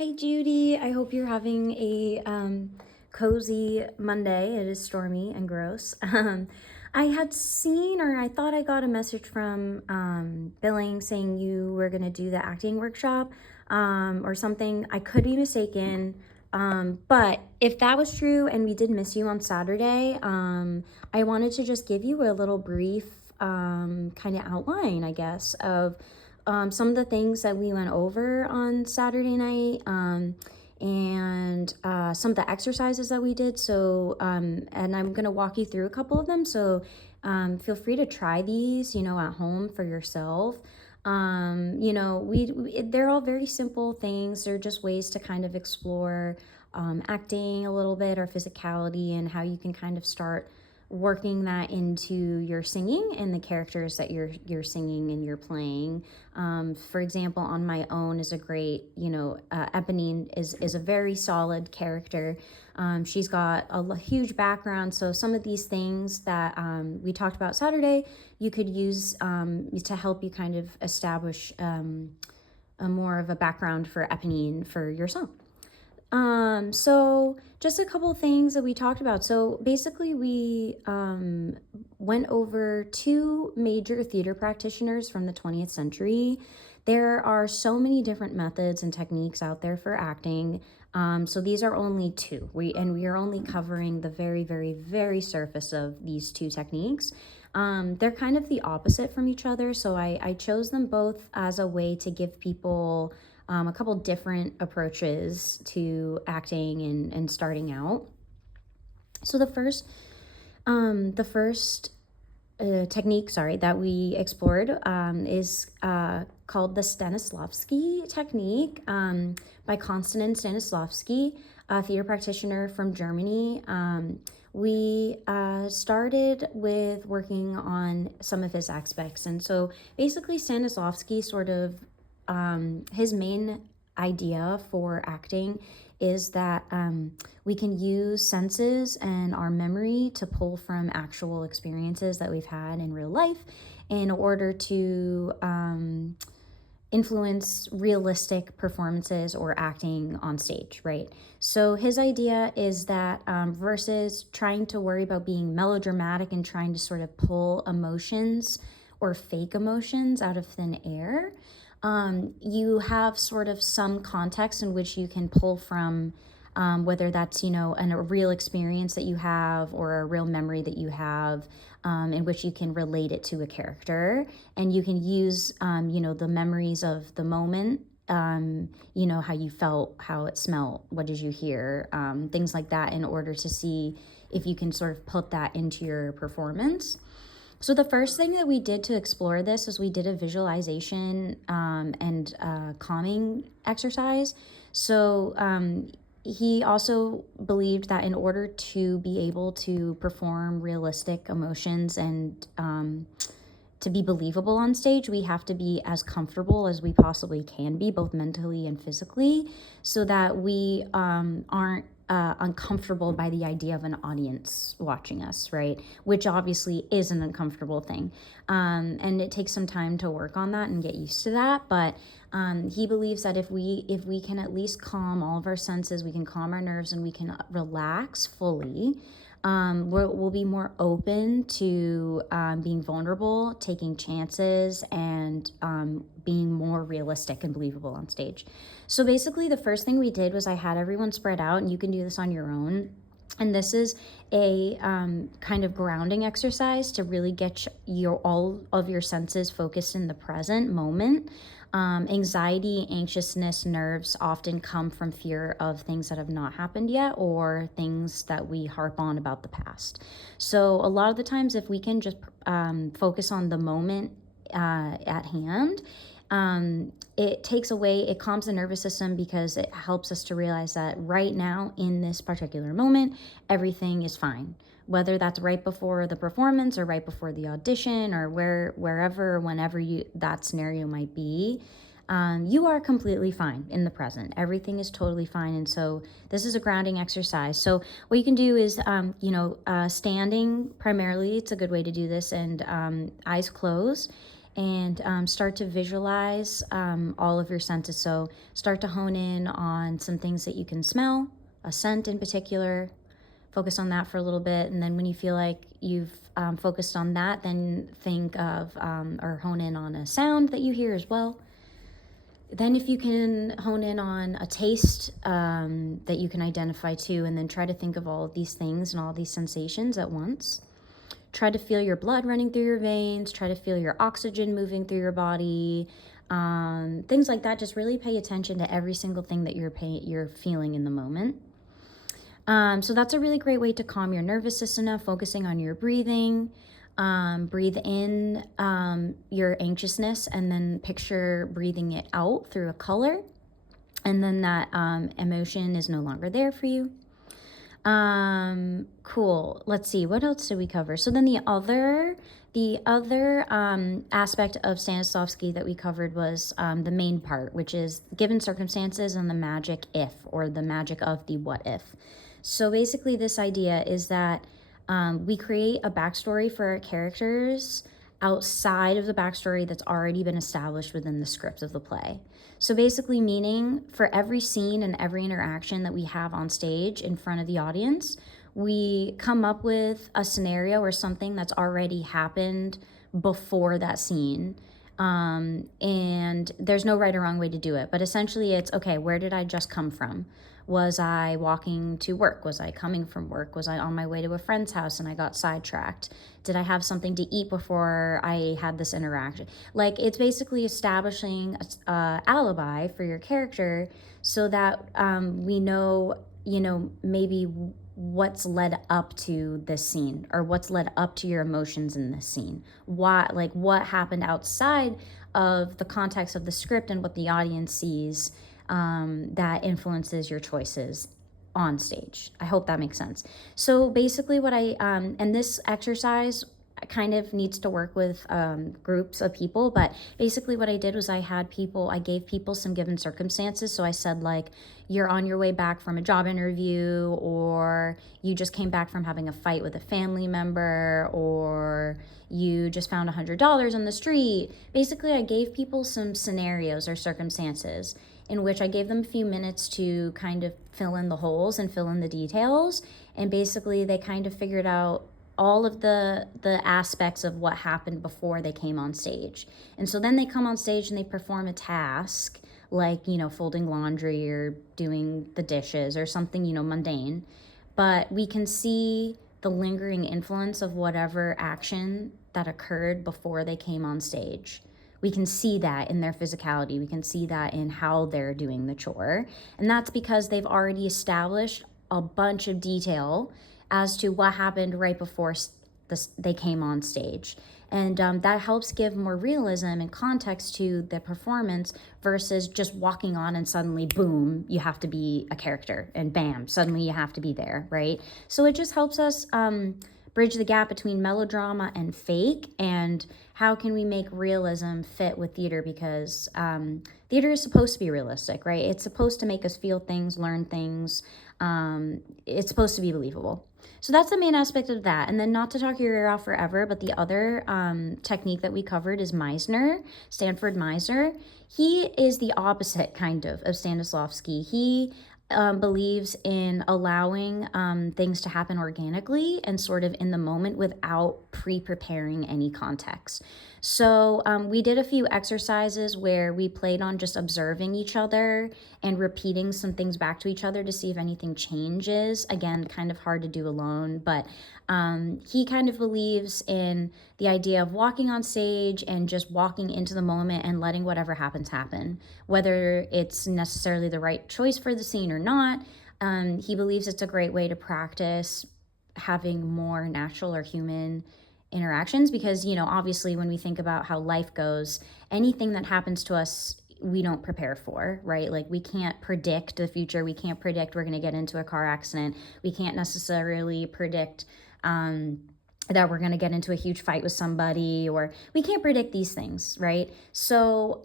Hi, Judy. I hope you're having a cozy Monday. It is stormy and gross. I had seen, or I thought I got a message from Billing saying you were going to do the acting workshop or something. I could be mistaken. But if that was true and we did miss you on Saturday, I wanted to just give you a little brief kind of outline, I guess, of some of the things that we went over on Saturday night, and some of the exercises that we did. So, and I'm going to walk you through a couple of them. So, feel free to try these, at home for yourself. They're all very simple things. They're just ways to kind of explore acting a little bit or physicality and how you can kind of start working that into your singing and the characters that you're singing and you're playing. For example, On My Own is a great, Eponine is a very solid character. She's got a huge background, so some of these things that we talked about Saturday, you could use to help you kind of establish a more of a background for Eponine for your song. So just a couple things that we talked about. So basically we went over two major theater practitioners from the 20th century. There are so many different methods and techniques out there for acting. So these are only two. We are only covering the very, very, very surface of these two techniques. They're kind of the opposite from each other. So I chose them both as a way to give people a couple different approaches to acting and starting out. So the first technique, that we explored is called the Stanislavski technique by Konstantin Stanislavski, a theater practitioner from Germany. We started with working on some of his aspects. And so basically Stanislavski his main idea for acting is that we can use senses and our memory to pull from actual experiences that we've had in real life in order to influence realistic performances or acting on stage, right? So his idea is that versus trying to worry about being melodramatic and trying to sort of pull emotions or fake emotions out of thin air, you have sort of some context in which you can pull from, whether that's, a real experience that you have or a real memory that you have, in which you can relate it to a character. And you can use, the memories of the moment, how you felt, how it smelled, what did you hear, things like that, in order to see if you can sort of put that into your performance. So the first thing that we did to explore this is we did a visualization and calming exercise. So he also believed that in order to be able to perform realistic emotions and to be believable on stage, we have to be as comfortable as we possibly can be, both mentally and physically, so that we aren't uncomfortable by the idea of an audience watching us, right? Which obviously is an uncomfortable thing. And it takes some time to work on that and get used to that. But he believes that if we can at least calm all of our senses, we can calm our nerves and we can relax fully, we'll be more open to being vulnerable, taking chances, and being more realistic and believable on stage. So basically, the first thing we did was I had everyone spread out, and you can do this on your own. And this is a kind of grounding exercise to really get all of your senses focused in the present moment. Anxiety, anxiousness, nerves often come from fear of things that have not happened yet or things that we harp on about the past. So a lot of the times, if we can just focus on the moment at hand, it calms the nervous system because it helps us to realize that right now in this particular moment, everything is fine. Whether that's right before the performance or right before the audition or wherever, whenever that scenario might be, you are completely fine in the present. Everything is totally fine. And so this is a grounding exercise. So what you can do is, standing primarily, it's a good way to do this, and eyes closed. and start to visualize all of your senses. So start to hone in on some things that you can smell, a scent in particular. Focus on that for a little bit, and then when you feel like you've focused on that, then think of or hone in on a sound that you hear as well. Then if you can hone in on a taste that you can identify too, and then try to think of all of these things and all these sensations at once. Try to feel your blood running through your veins, try to feel your oxygen moving through your body, things like that. Just really pay attention to every single thing that you're feeling in the moment. So that's a really great way to calm your nervous system now, focusing on your breathing. Breathe in your anxiousness and then picture breathing it out through a color. And then that emotion is no longer there for you. Cool. Let's see, what else did we cover? So then the other aspect of Stanislavski that we covered was the main part, which is given circumstances and the magic if, or the magic of the what if. So basically this idea is that we create a backstory for our characters outside of the backstory that's already been established within the script of the play. So basically meaning for every scene and every interaction that we have on stage in front of the audience, we come up with a scenario or something that's already happened before that scene. And there's no right or wrong way to do it, but essentially it's, okay, where did I just come from? Was I walking to work? Was I coming from work? Was I on my way to a friend's house and I got sidetracked? Did I have something to eat before I had this interaction? Like, it's basically establishing a alibi for your character so that we know, maybe what's led up to this scene, or what's led up to your emotions in this scene. What happened outside of the context of the script and what the audience sees that influences your choices on stage. I hope that makes sense. So basically what and this exercise kind of needs to work with groups of people, but basically what I did was I gave people some given circumstances. So I said, like, you're on your way back from a job interview, or you just came back from having a fight with a family member, or you just found $100 on the street. Basically, I gave people some scenarios or circumstances in which I gave them a few minutes to kind of fill in the holes and fill in the details. And basically they kind of figured out all of the aspects of what happened before they came on stage. And so then they come on stage and they perform a task like, folding laundry or doing the dishes or something, mundane. But we can see the lingering influence of whatever action that occurred before they came on stage. We can see that in their physicality. We can see that in how they're doing the chore. And that's because they've already established a bunch of detail as to what happened right before they came on stage. And that helps give more realism and context to the performance versus just walking on and suddenly, boom, you have to be a character, and bam, suddenly you have to be there, right? So it just helps us bridge the gap between melodrama and fake, and how can we make realism fit with theater, because theater is supposed to be realistic, right? It's supposed to make us feel things, learn things. It's supposed to be believable. So that's the main aspect of that. And then, not to talk your ear off forever, but the other technique that we covered is Meisner, Stanford Meisner. He is the opposite kind of Stanislavski. He believes in allowing things to happen organically and sort of in the moment without pre-preparing any context. So we did a few exercises where we played on just observing each other and repeating some things back to each other to see if anything changes. Again, kind of hard to do alone, but he kind of believes in the idea of walking on stage and just walking into the moment and letting whatever happens happen, whether it's necessarily the right choice for the scene or not. He believes it's a great way to practice having more natural or human interactions, because, obviously when we think about how life goes, anything that happens to us, we don't prepare for, right? Like, we can't predict the future. We can't predict we're going to get into a car accident. We can't necessarily predict that we're going to get into a huge fight with somebody, or we can't predict these things, right? So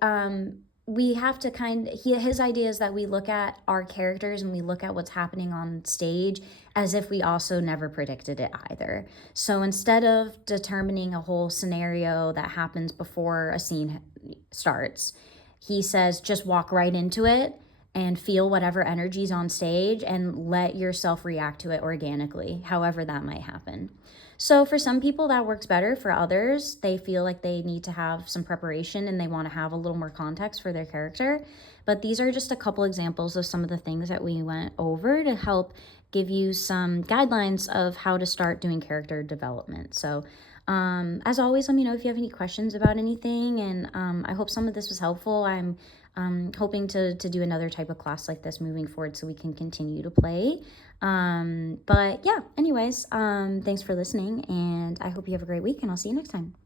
we have to his idea is that we look at our characters and we look at what's happening on stage as if we also never predicted it either. So instead of determining a whole scenario that happens before a scene starts, he says just walk right into it and feel whatever energy's on stage and let yourself react to it organically, however that might happen. So for some people that works better. For others, they feel like they need to have some preparation and they want to have a little more context for their character. But these are just a couple examples of some of the things that we went over to help give you some guidelines of how to start doing character development. So as always, let me know if you have any questions about anything, and I hope some of this was helpful. I'm hoping to do another type of class like this moving forward so we can continue to play. But yeah, anyways, thanks for listening, and I hope you have a great week, and I'll see you next time.